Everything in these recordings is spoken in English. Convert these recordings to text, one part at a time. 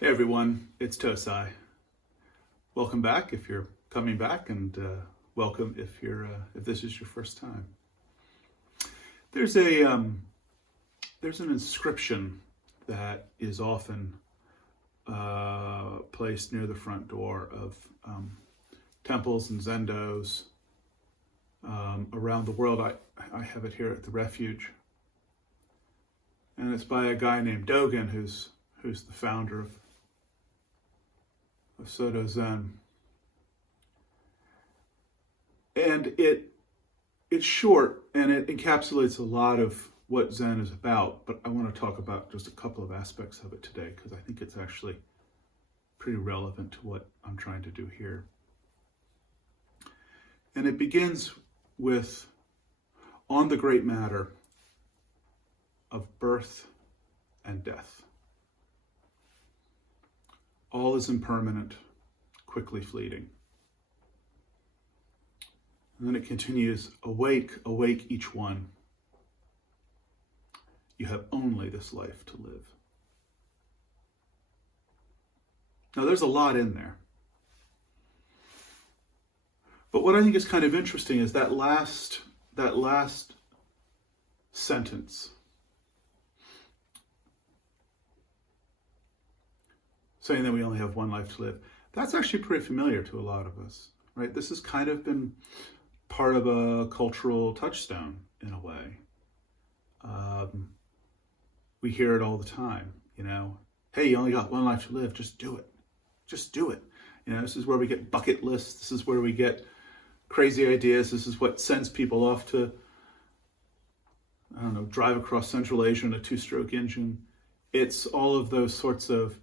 Hey everyone, it's Tosai. Welcome back if you're coming back, and welcome if this is your first time. There's an inscription that is often placed near the front door of temples and zendos around the world. I have it here at the refuge, and it's by a guy named Dogen, who's the founder of Soto Zen. And it's short and it encapsulates a lot of what Zen is about, but I want to talk about just a couple of aspects of it today because I think it's actually pretty relevant to what I'm trying to do here. And it begins with, on the great matter of birth and death. All is impermanent, quickly fleeting. And then it continues, awake, awake each one. You have only this life to live. Now there's a lot in there. But what I think is kind of interesting is that last sentence. Saying that we only have one life to live. That's actually pretty familiar to a lot of us, right? This has kind of been part of a cultural touchstone in a way. We hear it all the time, hey, you only got one life to live, just do it. Just do it. This is where we get bucket lists. This is where we get crazy ideas. This is what sends people off to, drive across Central Asia in a 2-stroke engine. It's all of those sorts of,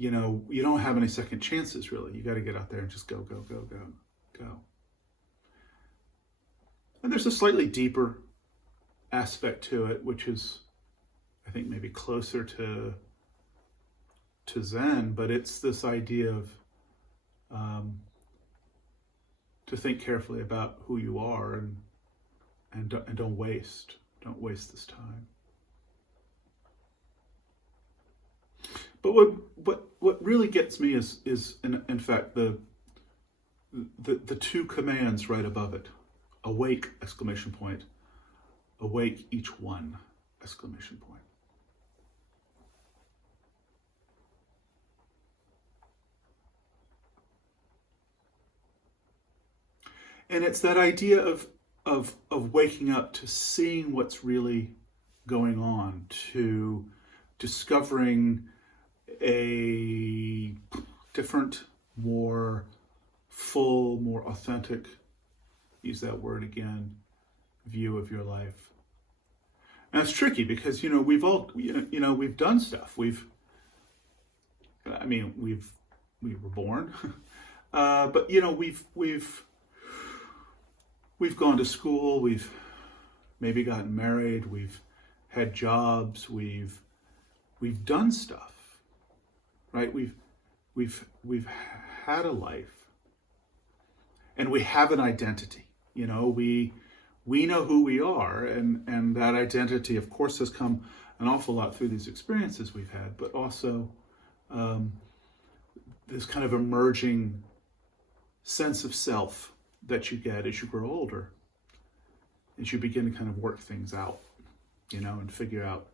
you don't have any second chances, really. You got to get out there and just go, go, go, go, go. And there's a slightly deeper aspect to it, which is, I think, maybe closer to Zen, but it's this idea of to think carefully about who you are and don't waste this time. But what really gets me is in fact the two commands right above it. Awake, exclamation point. Awake each one, exclamation point. And it's that idea of waking up to seeing what's really going on, to discovering a different, more full, more authentic, use that word again, view of your life. And it's tricky because, we've all, we've done stuff. We were born, but, we've gone to school, we've maybe gotten married, we've had jobs, we've done stuff. Right? We've had a life, and we have an identity. We know who we are, and that identity, of course, has come an awful lot through these experiences we've had, but also this kind of emerging sense of self that you get as you grow older, as you begin to kind of work things out, and figure out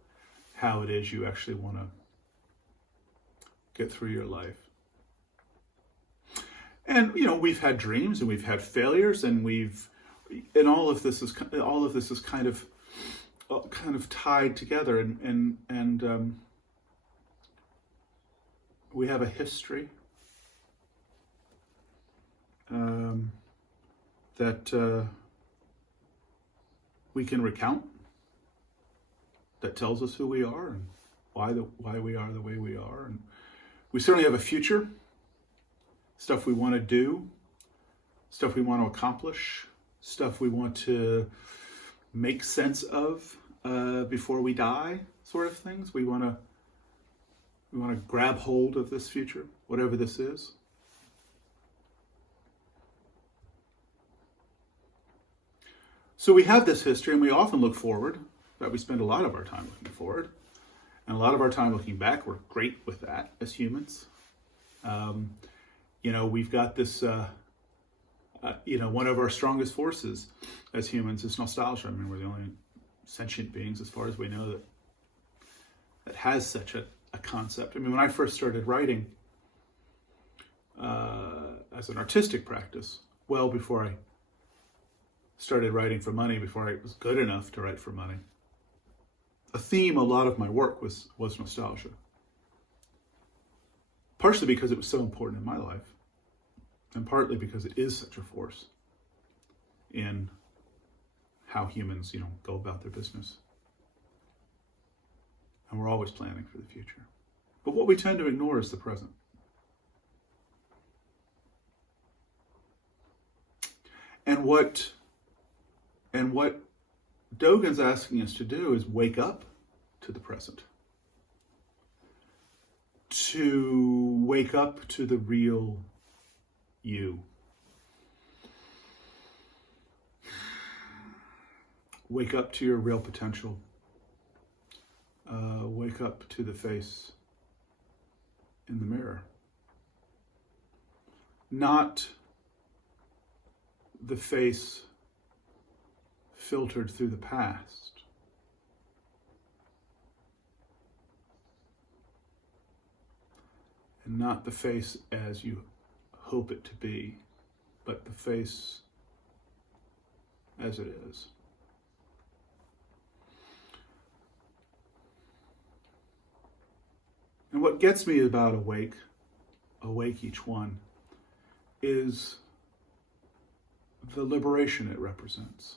how it is you actually want to get through your life. And we've had dreams and we've had failures, and all of this is kind of tied together, and we have a history that we can recount, that tells us who we are and why we are the way we are. And we certainly have a future, stuff we want to do, stuff we want to accomplish, stuff we want to make sense of before we die, sort of things. We want to grab hold of this future, whatever this is. So we have this history, and we often look forward. That we spend a lot of our time looking forward. And a lot of our time looking back, we're great with that as humans. We've got this, one of our strongest forces as humans is nostalgia. I mean, we're the only sentient beings, as far as we know, that has such a concept. I mean, when I first started writing as an artistic practice, well before I started writing for money, before I was good enough to write for money, a theme, a lot of my work was nostalgia. Partially because it was so important in my life, and partly because it is such a force in how humans, go about their business. And we're always planning for the future. But what we tend to ignore is the present. And what Dogen's asking us to do is wake up to the present. To wake up to the real you. Wake up to your real potential. Wake up to the face in the mirror. Not the face filtered through the past. And not the face as you hope it to be, but the face as it is. And what gets me about Awake each one, is the liberation it represents.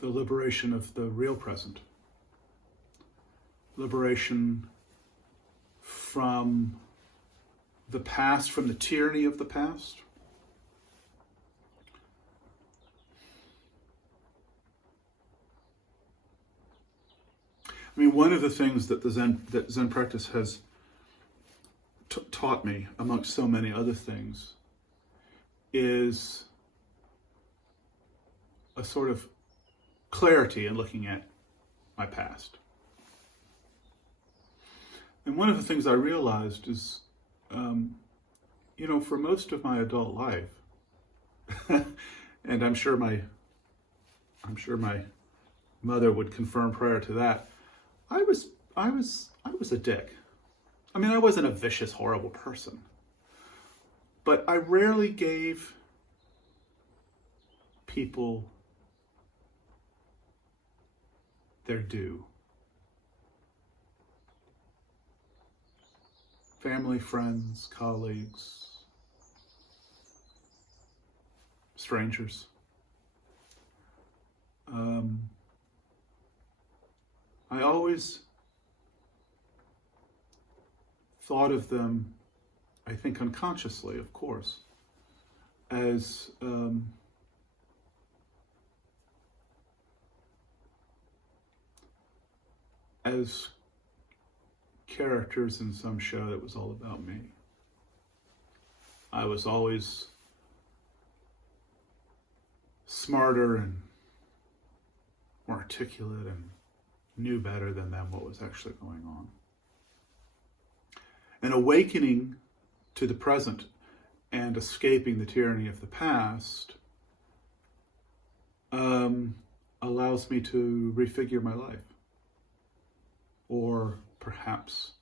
The liberation of the real present. Liberation from the past, from the tyranny of the past. I mean, one of the things that Zen practice has taught me, amongst so many other things, is a sort of clarity in looking at my past. And one of the things I realized is, for most of my adult life, and I'm sure my mother would confirm prior to that, I was a dick. I mean, I wasn't a vicious, horrible person, but I rarely gave people their due. Family, friends, colleagues, strangers. I always thought of them, I think unconsciously, of course, as characters in some show that was all about me. I was always smarter and more articulate and knew better than them what was actually going on. And awakening to the present and escaping the tyranny of the past allows me to refigure my life. Or perhaps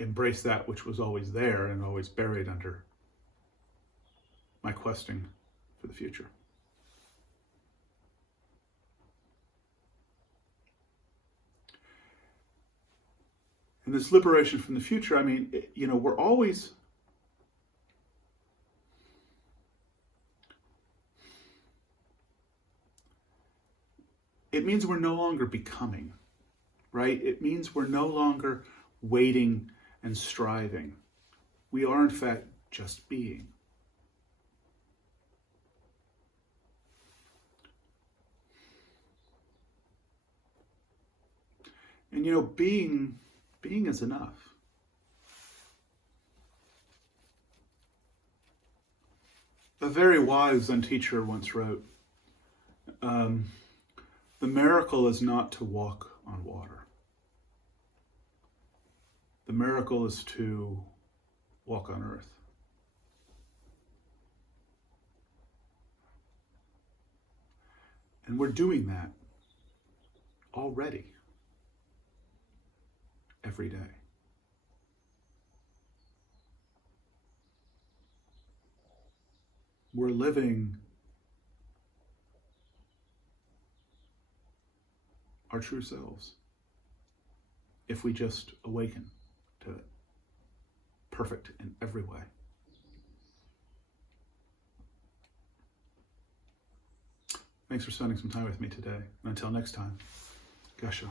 embrace that which was always there and always buried under my questing for the future. And this liberation from the future, I mean, we're always it means we're no longer becoming, right? It means we're no longer waiting and striving. We are, in fact, just being. And being is enough. A very wise Zen teacher once wrote, The miracle is not to walk on water. The miracle is to walk on earth. And we're doing that already, every day. We're living our true selves if we just awaken to it. Perfect in every way. Thanks for spending some time with me today. And until next time, Geshe.